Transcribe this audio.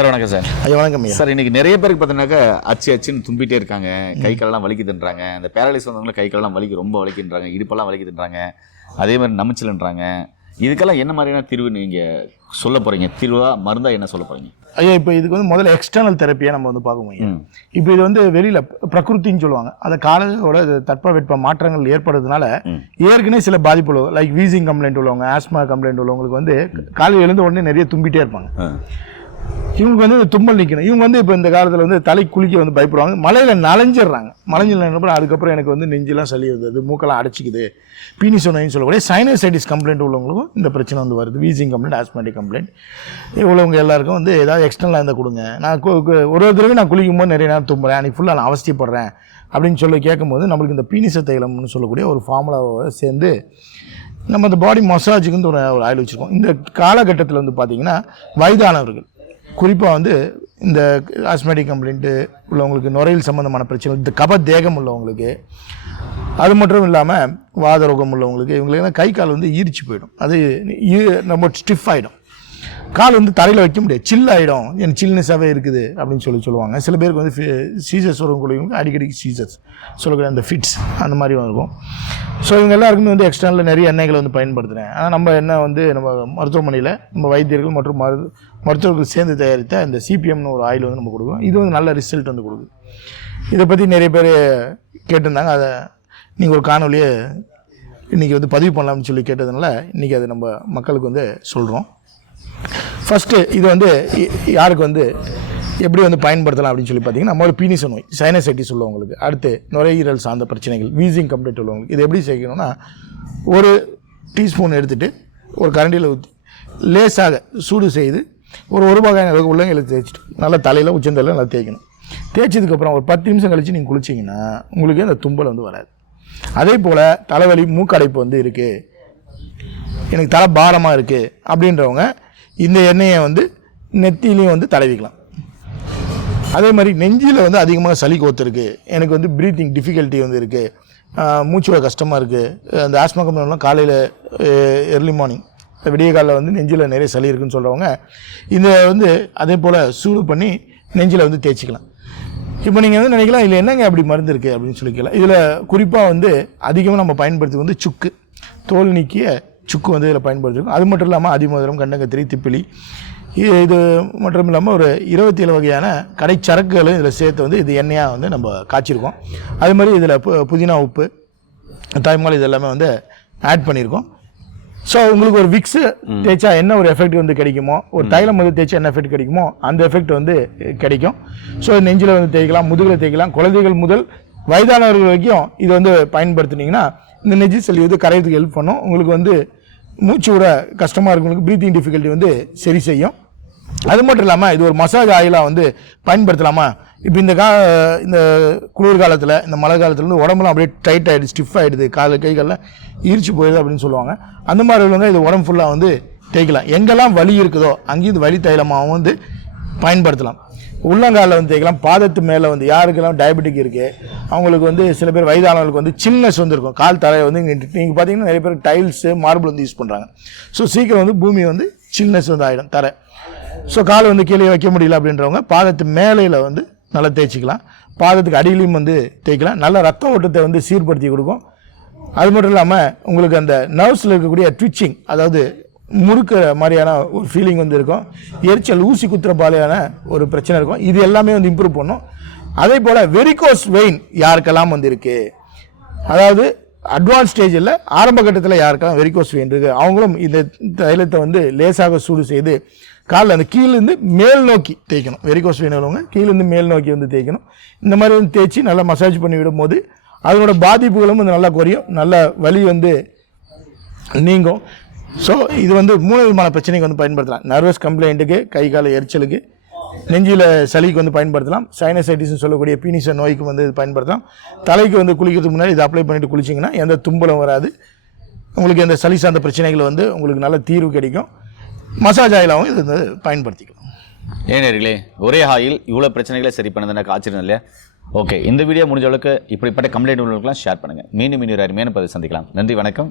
Sir வணக்கம் sir. ஐயா வணக்கம் ஐயா. சார் இன்னைக்கு நிறைய பேருக்கு பார்த்தீங்கன்னாக்கா அச்சுன்னு தும்பிட்டே இருக்காங்க, கை காலெல்லாம் வலிக்குதுன்றாங்க. இந்த பேரலைஸ் வந்தவங்களும் கை காலெல்லாம் ரொம்ப வலிக்குன்றாங்க, இடுப்பெல்லாம் வலிக்குதுன்றாங்க, அதே மாதிரி நமைச்சல்ன்றாங்க. இதுக்கெல்லாம் என்ன மாதிரியான தீர்வு நீங்கள் சொல்ல போகிறீங்க? தீர்வா மருந்தா என்ன சொல்ல போகிறீங்க? ஐயா இப்போ இதுக்கு வந்து முதல்ல எக்ஸ்டர்னல் தெரப்பியாக நம்ம வந்து பார்க்கணும் ஐயா. இப்போ இது வந்து வெளியில் பிரகிருத்தின்னு சொல்லுவாங்க. அந்த காலோட தட்பவெட்ப மாற்றங்கள் ஏற்படுறதுனால ஏற்கனவே சில பாதிப்பு உள்ளவங்க, லைக் வீசிங் கம்ப்ளைண்ட் உள்ளவங்க, ஆஸ்மா கம்ப்ளைண்ட் உள்ளவங்களுக்கு வந்து காலையில் எழுந்த உடனே நிறைய தும்பிட்டே இருப்பாங்க. இவங்களுக்கு வந்து இந்த தும்மல் நிற்கணும். இவங்க வந்து இப்போ இந்த காலத்தில் வந்து தலை குளிக்க வந்து பயப்படுவாங்க, மலையில் நனைஞ்சிடுறாங்க. மலைஞ்சில் நினைப்பா அதுக்கப்புறம் எனக்கு வந்து நெஞ்செல்லாம் சளி வருது, மூக்கெல்லாம் அடைச்சிக்குது, பீனிசோனைன்னு சொல்லக்கூடிய சைனசைட்டிஸ் கம்ப்ளைண்ட் உள்ளவங்களுக்கும் இந்த பிரச்சனை வந்து வருது. வீசிங் கம்ப்ளைண்ட், ஆஸ்மாட்டிக் கம்ப்ளைண்ட் இவ்வளவங்க எல்லாருக்கும் வந்து ஏதாவது எக்ஸ்டர்னலாக இருந்தால் கொடுங்க. நான் ஒரு தடவை நான் குளிக்கும் போது நிறைய நேரம் தும்புறேன், அன்றைக்கி ஃபுல்லாக நான் அவசியப்படுறேன் அப்படின்னு சொல்லி கேட்கும்போது நம்மளுக்கு இந்த பீனிச தைலம்னு சொல்லக்கூடிய ஒரு ஃபார்முலாவை சேர்ந்து நம்ம இந்த பாடி மசாஜுக்கு வந்து ஒரு ஆயில் வச்சுருக்கோம். இந்த காலகட்டத்தில் வந்து பார்த்திங்கன்னா வயதானவர்கள், குறிப்பாக வந்து இந்த ஆஸ்மேட்டிக் கம்ப்ளைண்ட்டு உள்ளவங்களுக்கு, நுரையீரல் சம்மந்தமான பிரச்சனை, இந்த கப தேகம் உள்ளவங்களுக்கு, அது மட்டும் இல்லாமல் வாதரோகம் உள்ளவங்களுக்கு, இவங்களுக்கு கை கால் வந்து ஈரிச்சு போயிடும், அது ரொம்ப ஸ்டிஃப் ஆகிடும், கால் வந்து தரையில் வைக்க முடியாது, சில் ஆகிடும், எனக்கு சில்னஸாகவே இருக்குது அப்படின்னு சொல்லுவாங்க. சில பேருக்கு வந்து சீசர்ஸ் வரவங்களுக்கு அடிக்கடி சீசர்ஸ் சொல்லக்கூடிய அந்த ஃபிட்ஸ் அந்த மாதிரி இருக்கும். ஸோ இவங்க எல்லாருக்குமே வந்து எக்ஸ்டர்னலில் நிறைய எண்ணெய்களை வந்து பயன்படுத்துகிறேன். ஆனால் நம்ம என்ன வந்து நம்ம மருத்துவமனையில் நம்ம வைத்தியர்கள் மற்றும் மருத்துவர்கள் சேர்ந்து தயாரித்த இந்த சிபிஎம்னு ஒரு ஆயில் வந்து நம்ம கொடுக்குறோம். இது வந்து நல்ல ரிசல்ட் வந்து கொடுக்குது. இதை பற்றி நிறைய பேர் கேட்டிருந்தாங்க. அதை நீங்கள் ஒரு காணொலியை இன்றைக்கி வந்து பதிவு பண்ணலாம்னு சொல்லி கேட்டதுனால இன்றைக்கி அதை நம்ம மக்களுக்கு வந்து சொல்கிறோம். ஃபஸ்ட்டு இது வந்து யாருக்கு வந்து எப்படி வந்து பயன்படுத்தலாம் அப்படின்னு சொல்லி பார்த்தீங்கன்னா, நம்ம ஒரு பீனிச நோய், சைனசைட்டிஸ் உள்ளவங்களுக்கு, அடுத்து நுரையீரல் சார்ந்த பிரச்சனைகள், வீசிங் கம்ப்ளைண்ட் உள்ளவங்களுக்கு இது எப்படி செய்யணும்னா, ஒரு டீஸ்பூன் எடுத்துகிட்டு ஒரு கரண்டியில் ஊற்றி லேசாக சூடு செய்து ஒரு பாகம் அளவுக்கு உள்ளங்கையில் தேய்ச்சிட்டு நல்லா தலையில் உச்சந்தலையில் நல்லா தேய்க்கணும். தேய்ச்சதுக்கப்புறம் ஒரு 10 நிமிஷம் கழித்து நீங்கள் குளிச்சிங்கன்னா உங்களுக்கு அந்த தும்பல் வந்து வராது. அதே போல் தலைவலி, மூக்கடைப்பு வந்து இருக்குது, எனக்கு தலை பாரமாக இருக்குது அப்படின்றவங்க இந்த எண்ணெயை வந்து நெத்திலையும் வந்து தடவிக்கலாம். அதே மாதிரி நெஞ்சில் வந்து அதிகமாக சளி கோத்துருக்கு, எனக்கு வந்து ப்ரீத்திங் டிஃபிகல்ட்டி வந்து இருக்குது, மூச்சு கஷ்டமாக இருக்குது, அந்த ஆஸ்மா கம்ப்ளைண்ட்லாம் காலையில் எர்லி மார்னிங் விடிய காலில் வந்து நெஞ்சில் நிறைய சளி இருக்குதுன்னு சொல்கிறவங்க இதை வந்து அதே போல் சூடு பண்ணி நெஞ்சில் வந்து தேய்ச்சிக்கலாம். இப்போ நீங்கள் வந்து நினைக்கலாம் இதில் என்னங்க அப்படி மருந்து இருக்குது அப்படின்னு சொல்லிக்கலாம். இதில் குறிப்பாக வந்து அதிகமாக நம்ம பயன்படுத்தி வந்து சுக்கு, தோல் நீக்கிய சுக்கு வந்து இதில் பயன்படுத்திருக்கோம். அது மட்டும் இல்லாமல் அதிமதுரம், கண்டங்கத்திரி, திப்பிலி, இது மட்டும் இல்லாமல் ஒரு 27 வகையான கடைச்சரக்குகளும் இதில் சேர்த்து வந்து இது எண்ணெயாக வந்து நம்ம காய்ச்சிருக்கோம். அது மாதிரி இதில் புதினா, உப்பு, தாய்மால் இது எல்லாமே வந்து ஆட் பண்ணியிருக்கோம். ஸோ உங்களுக்கு ஒரு விக்ஸு தேய்ச்சா என்ன ஒரு எஃபெக்ட் வந்து கிடைக்குமோ, ஒரு தைலம் வந்து தேய்ச்சா என்ன எஃபெக்ட் கிடைக்குமோ அந்த எஃபெக்ட் வந்து கிடைக்கும். ஸோ நெஞ்சில் வந்து தேய்க்கலாம், முதுகில் தேய்க்கலாம், குழந்தைகள் முதல் வயதானவர்கள் வரைக்கும் இது வந்து பயன்படுத்தினீங்கன்னா இந்த நெஞ்சு சளி வந்து கரையத்துக்கு ஹெல்ப் பண்ணும். உங்களுக்கு வந்து மூச்சு விட கஷ்டமாக இருக்கவங்களுக்கு ப்ரீத்திங் டிஃபிகல்ட்டி வந்து சரி செய்யும். அது மட்டும் இல்லாமல் இது ஒரு மசாஜ் ஆயிலாக வந்து பயன்படுத்தலாமா? இப்போ இந்த குளிர் காலத்தில், இந்த மழை காலத்தில் வந்து உடம்புலாம் அப்படியே டைட் ஆகிடுது, ஸ்டிஃப் ஆகிடுது, கை காலில் ஈர்ச்சி போயிடுது அப்படின்னு சொல்லுவாங்க. அந்த மாதிரி உள்ளவங்க இது உடம்பு ஃபுல்லாக வந்து தேய்க்கலாம். எங்கெல்லாம் வலி இருக்குதோ அங்கேயும் இது வலி தைலமாகவும் வந்து பயன்படுத்தலாம். உள்ளங்காலில் வந்து தேய்க்கலாம். பாதத்து மேலே வந்து யாருக்கெல்லாம் டயபெட்டிக் இருக்குது அவங்களுக்கு வந்து சில பேர் வயதானவங்களுக்கு வந்து சில்னஸ் வந்து இருக்கும், கால் தரையை வந்து நீங்கள் பார்த்தீங்கன்னா நிறைய பேர் டைல்ஸு, மார்பிள் வந்து யூஸ் பண்ணுறாங்க. ஸோ சீக்கிரம் வந்து பூமி வந்து சில்னஸ் வந்து ஆகிடும் தரை. ஸோ கால் வந்து கீழே வைக்க முடியல அப்படின்றவங்க பாதத்து மேலையில் வந்து நல்லா தேய்ச்சிக்கலாம். பாதத்துக்கு அடியிலையும் வந்து தேய்க்கலாம். நல்ல ரத்த ஓட்டத்தை வந்து சீர்படுத்தி கொடுக்கும். அது மட்டும் இல்லாமல் உங்களுக்கு அந்த நர்வ்ஸில் இருக்கக்கூடிய ட்விச்சிங், அதாவது முறுக்கிற மாதிரியான ஒரு ஃபீலிங் வந்து இருக்கும், எரிச்சல், ஊசி குத்துற பாலையான ஒரு பிரச்சனை இருக்கும், இது எல்லாமே வந்து இம்ப்ரூவ் பண்ணும். அதே போல் வெரிகோஸ் வெயின் யாருக்கெல்லாம் வந்து இருக்குது, அதாவது அட்வான்ஸ் ஸ்டேஜில் ஆரம்ப கட்டத்தில் யாருக்கெல்லாம் வெரிகோஸ் வெயின் இருக்குது அவங்களும் இந்த தைலத்தை வந்து லேசாக சூடு செய்து காலில் அந்த கீழேருந்து மேல் நோக்கி தேய்க்கணும். வெரிகோஸ் வெயின் உள்ளவங்க கீழேருந்து மேல் நோக்கி வந்து தேய்க்கணும். இந்த மாதிரி வந்து தேய்ச்சி நல்லா மசாஜ் பண்ணி விடும்போது அதனோட பாதிப்புகளும் வந்து நல்லா குறையும், நல்ல வலி வந்து நீங்கும். ஸோ இது வந்து 3 விதமான பிரச்சனைக்கு வந்து பயன்படுத்தலாம். நர்வஸ் கம்ப்ளைண்ட்டுக்கு, கை கால எரிச்சலுக்கு, நெஞ்சில் சளிக்கு வந்து பயன்படுத்தலாம். சைனசைட்டிஸ்னு சொல்லக்கூடிய பீனிச நோய்க்கு வந்து இது பயன்படுத்தலாம். தலைக்கு வந்து குளிக்கிறதுக்கு முன்னாடி இதை அப்ளை பண்ணிவிட்டு குளிச்சிங்கன்னா எந்த தும்பலும் வராது, உங்களுக்கு எந்த சளி சார்ந்த பிரச்சனைகள் வந்து உங்களுக்கு நல்ல தீர்வு கிடைக்கும். மசாஜ் ஆயிலாகவும் இது வந்து பயன்படுத்திக்கலாம். ஏனர்களே, ஒரே ஆயில் இவ்வளோ பிரச்சனைகளை சரி பண்ணதுனாக்க ஆச்சரியம் இல்லையா? ஓகே, இந்த வீடியோ முடிஞ்ச அளவுக்கு இப்படிப்பட்ட கம்ப்ளைண்ட் உள்ளவங்களுக்குலாம் ஷேர் பண்ணுங்கள். மீண்டும் இன்னொரு அருமையான பதிவு சந்திக்கலாம். நன்றி, வணக்கம்.